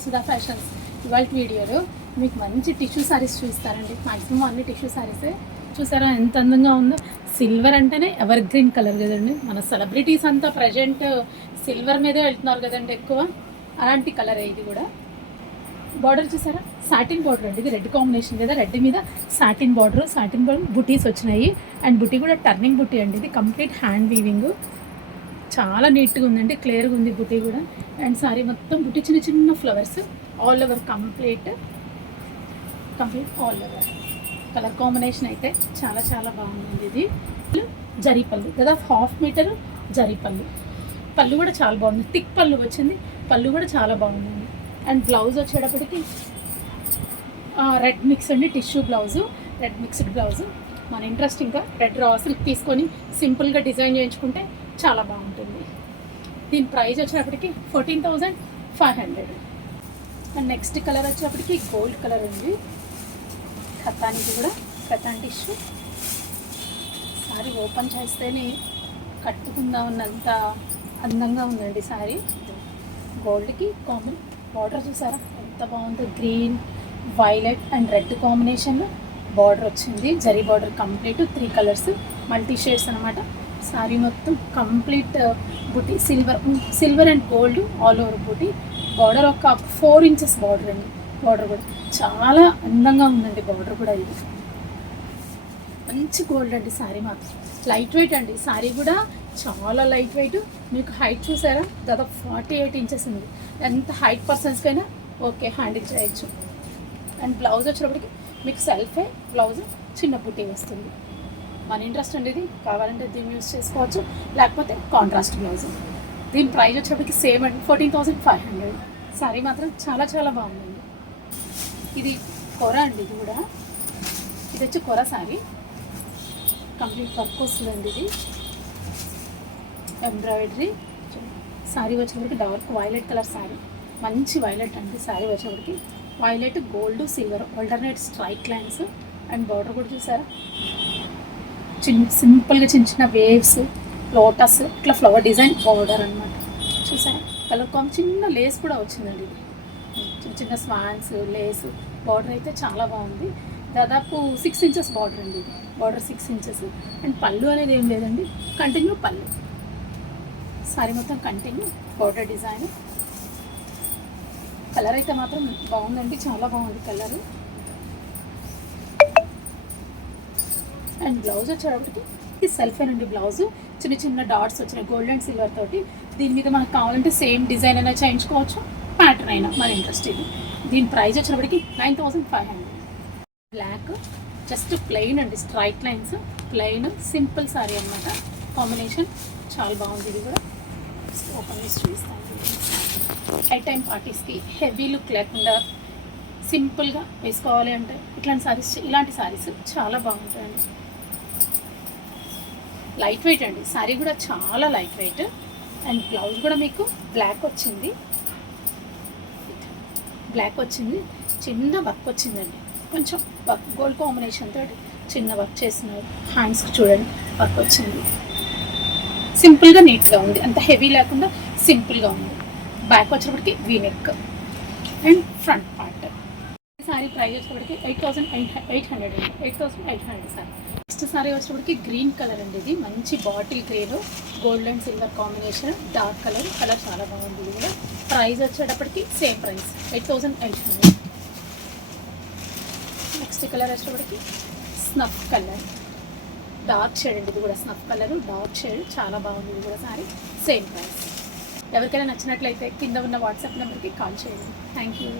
To Sudha fashions. ఇవాళ వీడియోలో మీకు మంచి టిష్యూ సారీస్ చూపిస్తారండి. మ్యాక్సిమం అన్ని టిష్యూ సారీసే. చూసారా ఎంత అందంగా ఉందో. సిల్వర్ అంటేనే ఎవర్ గ్రీన్ కలర్ కదండి. మన సెలబ్రిటీస్ అంతా ప్రజెంట్ సిల్వర్ మీదే వెళ్తున్నారు కదండి ఎక్కువ. అలాంటి కలర్ ఇది కూడా. బార్డర్ చూసారా, సాటిన్ బార్డర్ అండి. ఇది రెడ్ కాంబినేషన్ కదా, రెడ్ మీద సాటిన్ బార్డర్ బుటీస్ వచ్చినాయి. అండ్ బుటీ కూడా టర్నింగ్ బుటీ అండి. ఇది కంప్లీట్ హ్యాండ్ వీవింగ్, చాలా నీట్గా ఉందండి, క్లియర్గా ఉంది బుటీ కూడా. అండ్ సారీ మొత్తం బుటీ చిన్న చిన్న flowers all over complete all over. Colour combination అయితే చాలా చాలా బాగుంది. ఇది జరీ పళ్ళు కదా, 1/2 మీటర్ జరీ పళ్ళు కూడా చాలా బాగుంది. థిక్ పళ్ళు వచ్చింది, పళ్ళు కూడా చాలా బాగుంది. అండ్ బ్లౌజ్ వచ్చేటప్పటికి రెడ్ మిక్స్ అండి, tissue blouse, red mixed blouse. మన ఇంట్రెస్ట్ ఇంకా రెడ్ రా సిల్క్ తీసుకొని సింపుల్గా డిజైన్ చేయించుకుంటే చాలా బాగుంటుంది. దీని ప్రైస్ వచ్చేటప్పటికి 14,500. అండ్ నెక్స్ట్ కలర్ వచ్చేటప్పటికి గోల్డ్ కలర్ ఉంది. కతానికి కూడా కతాన్ టిష్యూ. సారీ ఓపెన్ చేస్తేనే కట్టుకుందా ఉన్నంత అందంగా ఉందండి సారీ. గోల్డ్కి కామన్ బార్డర్ చూసారా ఎంత బాగుందో, గ్రీన్ వైలెట్ అండ్ రెడ్ కాంబినేషన్లో బార్డర్ వచ్చింది. Zari border complete 3 colours multi shades అనమాట. సారీ మొత్తం complete buti silver and gold all over buti. Border ఒక 4 ఇంచెస్ బార్డర్ అండి. బార్డర్ కూడా చాలా అందంగా ఉందండి. బార్డర్ కూడా ఇది మంచి గోల్డ్ అండి. సారీ మాత్రం లైట్ వెయిట్ అండి. సారీ కూడా చాలా లైట్ వెయిట్. మీకు హైట్ చూసారా, దాదాపు 48 ఇంచెస్ ఉంది. ఎంత హైట్ పర్సన్స్కైనా ఓకే హ్యాండిల్ చేయొచ్చు. అండ్ బ్లౌజ్ వచ్చేటప్పటికి మీకు సెల్ఫే బ్లౌజ్ చిన్న బుటీ వస్తుంది. మన ఇంట్రెస్ట్ అండి. ఇది కావాలంటే దీన్ని యూస్ చేసుకోవచ్చు, లేకపోతే కాంట్రాస్ట్ బ్లౌజ్. దీని ప్రైస్ వచ్చేటప్పటికి సేమ్ అండి, 14,500. సారీ మాత్రం చాలా చాలా బాగుందండి. ఇది కొర అండి. ఇది కూడా ఇది వచ్చి కొర సారీ, కంప్లీట్ వర్క్ వస్తుందండి. ఇది ఎంబ్రాయిడరీ. సారీ వచ్చేటప్పటికి డార్క్ వైలెట్ కలర్ సారీ, మంచి వైలెట్ అండి. సారీ వచ్చేటప్పటికి violet, gold, silver alternate strike lines. And border కూడా చూసారా, సింపుల్గా చిన్న చిన్న వేవ్స్, లోటస్ ఇట్లా ఫ్లవర్ డిజైన్ బార్డర్ అనమాట. చూసారా కలర్ కాంబ్ చిన్న లేస్ కూడా వచ్చిందండి. ఇది చిన్న చిన్న స్వాన్స్ లేస్ బార్డర్ అయితే చాలా బాగుంది. దాదాపు 6 ఇంచెస్ బార్డర్ అండి. ఇది బార్డర్ 6 ఇంచెస్. అండ్ పళ్ళు అనేది ఏం లేదండి, కంటిన్యూ పళ్ళు. సారీ మొత్తం కంటిన్యూ బార్డర్ డిజైన్. కలర్ అయితే మాత్రం బాగుందండి, చాలా బాగుంది కలర్. అండ్ బ్లౌజ్ వచ్చేటప్పటికి ఇది సెల్ఫేనండి. బ్లౌజ్ చిన్న చిన్న డాట్స్ వచ్చినాయి గోల్డ్ అండ్ సిల్వర్ తోటి. దీని మీద మనకు కావాలంటే సేమ్ డిజైన్ అయినా చేయించుకోవచ్చు, ప్యాటర్న్ అయినా మన ఇంట్రెస్ట్ ఇది. దీని ప్రైస్ వచ్చేటప్పటికి 9,500. బ్లాక్ జస్ట్ ప్లెయిన్ అండి, straight lines plain simple sorry అనమాట. కాంబినేషన్ చాలా బాగుంది. ఇది కూడా ఓపెన్ చేసి చూపిస్తాను. నైట్ టైం పార్టీస్కి హెవీ లుక్ లేకుండా సింపుల్గా వేసుకోవాలి అంటే ఇలాంటి సారీస్ చాలా బాగుంటాయండి. లైట్ వెయిట్ అండి. సారీ కూడా చాలా లైట్ వెయిట్. అండ్ బ్లౌజ్ కూడా మీకు బ్లాక్ వచ్చింది, చిన్న వర్క్ వచ్చిందండి. కొంచెం వర్క్ గోల్డ్ కాంబినేషన్ తోటి చిన్న వర్క్ చేస్తున్నారు. హ్యాండ్స్కి చూడండి వర్క్ వచ్చింది. సింపుల్గా నీట్గా ఉంది, అంత హెవీ లేకుండా సింపుల్గా ఉంది. బ్యాక్ వచ్చేటప్పటికి V neck and front part. Sorry price వచ్చేటప్పటికి 8,800 అండి. 8,800 సారీ. నెక్స్ట్ సారీ వచ్చేటప్పటికి గ్రీన్ కలర్ అండి. ఇది మంచి bottle green gold and silver combination, dark colour చాలా బాగుంది. ఇది కూడా ప్రైస్ వచ్చేటప్పటికి సేమ్ ప్రైస్ 8,800. నెక్స్ట్ కలర్ వచ్చేటప్పటికి స్నఫ్ కలర్, డార్క్ షేడ్ అండి. ఇది కూడా స్నఫ్ కలర్ డార్క్ షేడ్ చాలా బాగుంది. ఇది కూడా సారీ సేమ్ ప్రైస్. ఎవరికైనా నచ్చినట్లయితే కింద ఉన్న వాట్సాప్ నెంబర్కి కాల్ చేయండి. Thank you.